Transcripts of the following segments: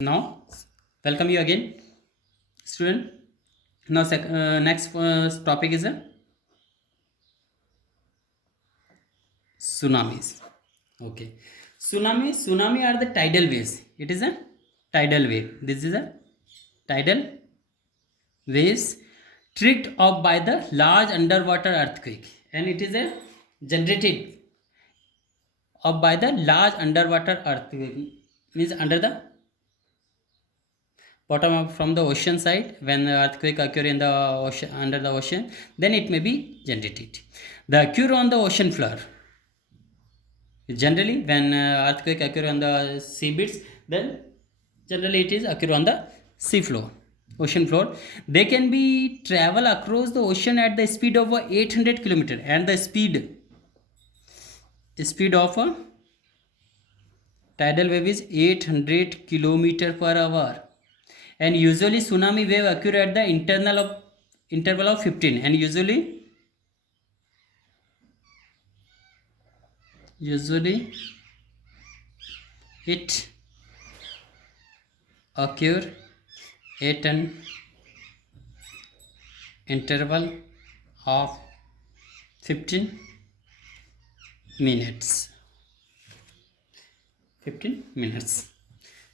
Now, welcome you again, student. Now, next topic is tsunamis. Okay, tsunami are the tidal waves. It is a tidal wave. This is a tidal waves tricked off by the large underwater earthquake, and it is a generated off by the large underwater earthquake. Means under the bottom up from the ocean side. When the earthquake occur in the ocean, under the ocean, then it may be generated. The occur on the ocean floor. Generally when earthquake occur on the sea beds, then generally it is occur on the sea floor, ocean floor. They can be travel across the ocean at the speed of 800 kilometer, and the speed of a tidal wave is 800 kilometer per hour. And usually tsunami wave occur at the interval of 15, and usually it occur at an interval of 15 minutes. 15 minutes.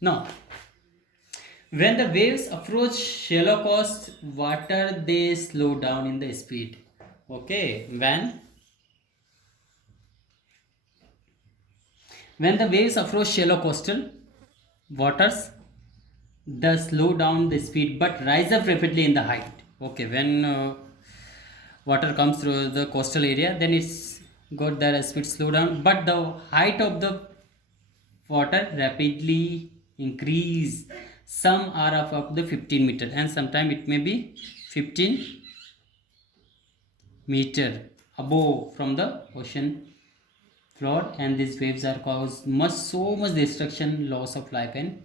Now, when the waves approach shallow coast water, they slow down in the speed. Okay, when the waves approach shallow coastal waters, they slow down the speed but rise up rapidly in the height. Okay, when water comes through the coastal area, then it's got their speed slow down, but the height of the water rapidly increase. Some are of up the 15 meter, and sometimes it may be 15 meter above from the ocean floor, and these waves are cause so much destruction, loss of life and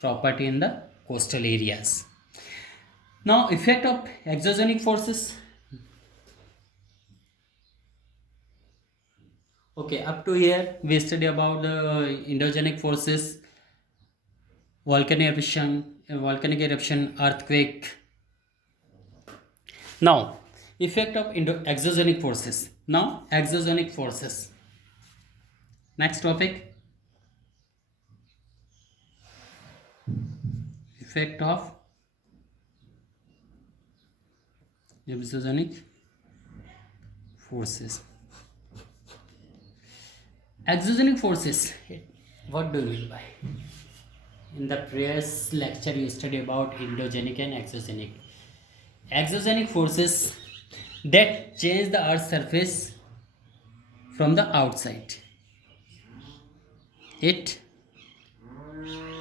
property in the coastal areas. Now, effect of exogenic forces. Okay, up to here we study about the endogenic forces: volcanic eruption, earthquake. Now, effect of exogenic forces. Now, exogenic forces. Next topic: effect of exogenic forces. Exogenic forces, what do you mean by? In the previous lecture you studied about endogenic and exogenic. Exogenic forces that change the earth's surface from the outside. It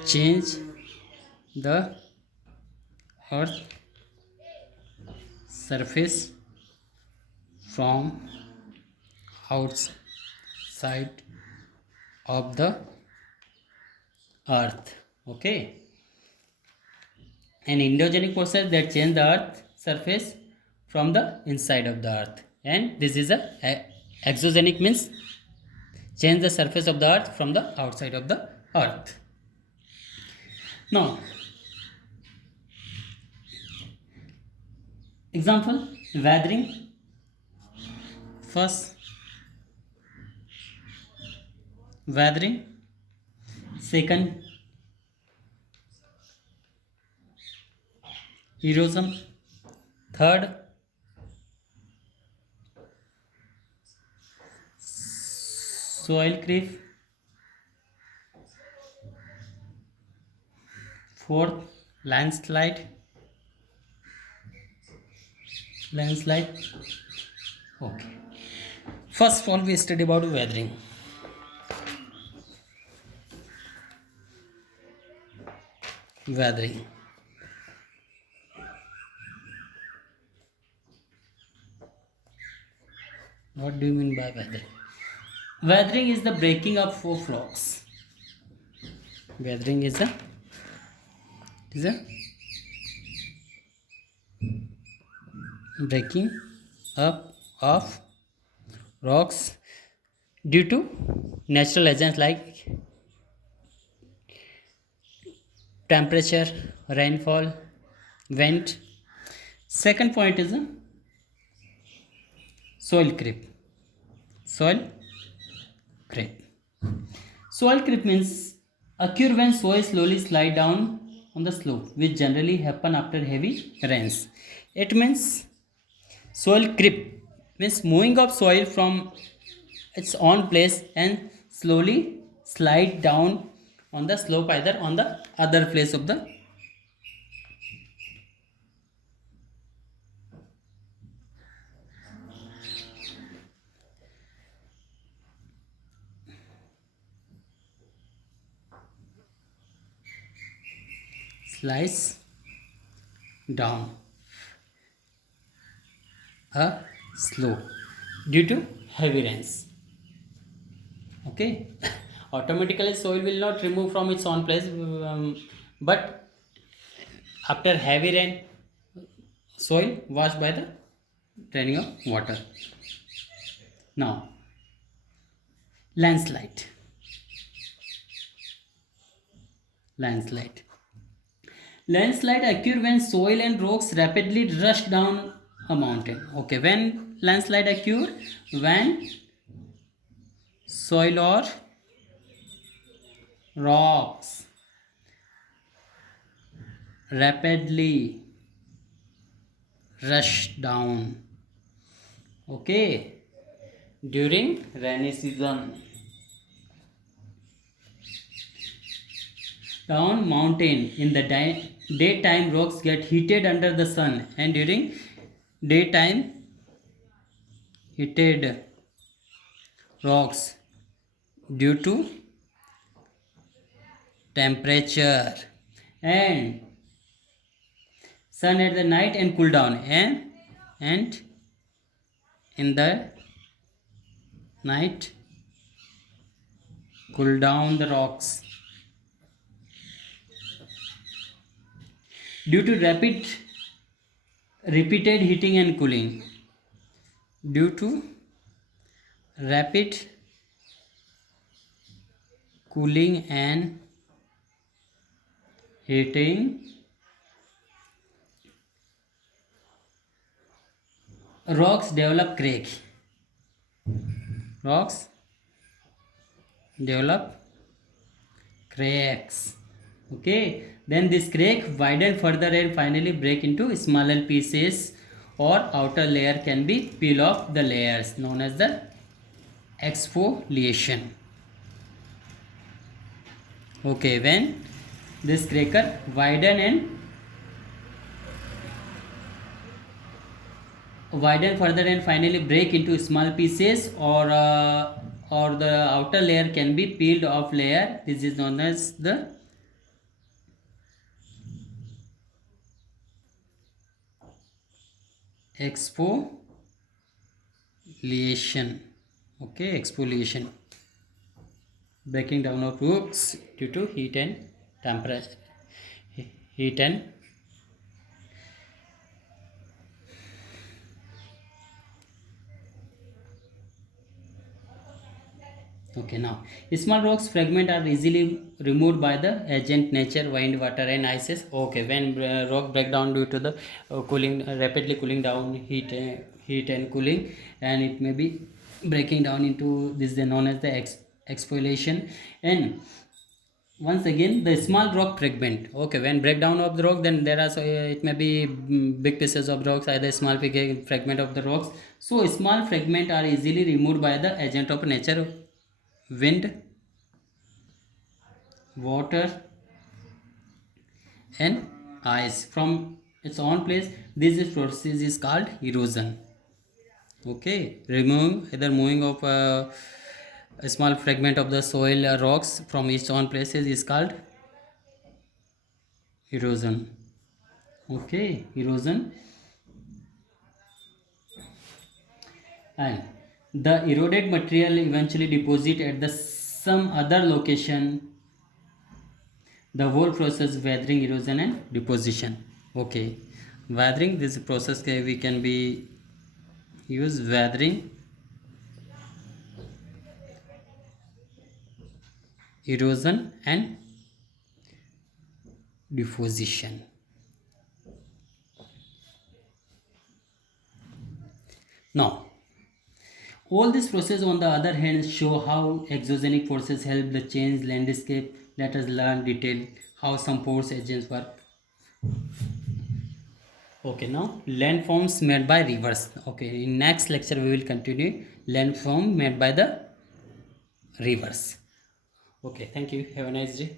change the earth surface from outside of the earth. Okay, and endogenic forces that change the earth surface from the inside of the earth, and this is a exogenic means change the surface of the earth from the outside of the earth. Now, example: weathering. First, weathering. Second, erosion. Third, soil creep. Fourth, landslide. Okay, first of all we study about weathering. What do you mean by weathering? Weathering is the breaking up of rocks. Weathering is a breaking up of rocks due to natural agents like temperature, rainfall, wind. Second point is soil creep. Soil creep. Soil creep means occur when soil slowly slide down on the slope, which generally happen after heavy rains. It means soil creep means moving of soil from its own place and slowly slide down on the slope, either on the other place of the slice down a slope due to heavy rains. Okay. Automatically soil will not remove from its own place, but after heavy rain soil washed by the draining of water. Now landslide. Landslide. Landslide occur when soil and rocks rapidly rush down a mountain. Okay, when landslide occur, when soil or rocks rapidly rush down. Okay, during rainy season. Down mountain in the daytime rocks get heated under the sun, and during daytime heated rocks due to temperature, and sun at the night and cool down, and in the night cool down the rocks due to rapid repeated heating and cooling. Due to rapid cooling and heating, rocks develop crack. Rocks develop cracks. Okay, then this crack widen further and finally break into smaller pieces, or outer layer can be peel off the layers, known as the exfoliation. Okay, when this cracker widen further and finally break into small pieces, or the outer layer can be peeled off layer, this is known as the exfoliation. Okay, exfoliation, breaking down of rocks due to heat and temperature, heat and okay. Now small rocks fragment are easily removed by the agent nature, wind, water and ices. Okay, when rock break down due to the cooling, rapidly cooling down, heat and cooling, and it may be breaking down into this is known as the exfoliation. And once again the small rock fragment, okay, when breakdown of the rock, then there are, so it may be big pieces of rocks, either small big fragment of the rocks. So small fragment are easily removed by the agent of nature, wind, water and ice from its own place. This process is called erosion. Okay, remove either moving of a small fragment of the soil or rocks from its own places is called erosion. Okay, erosion. And the eroded material eventually deposit at the some other location. The whole process weathering, erosion and deposition. Okay, weathering, this process we can be use weathering, erosion and deposition. Now, all this process on the other hand show how exogenic forces help the change landscape. Let us learn detail how some force agents work. Okay, now landforms made by rivers. Okay, in next lecture we will continue landform made by the rivers. Okay, thank you. Have a nice day.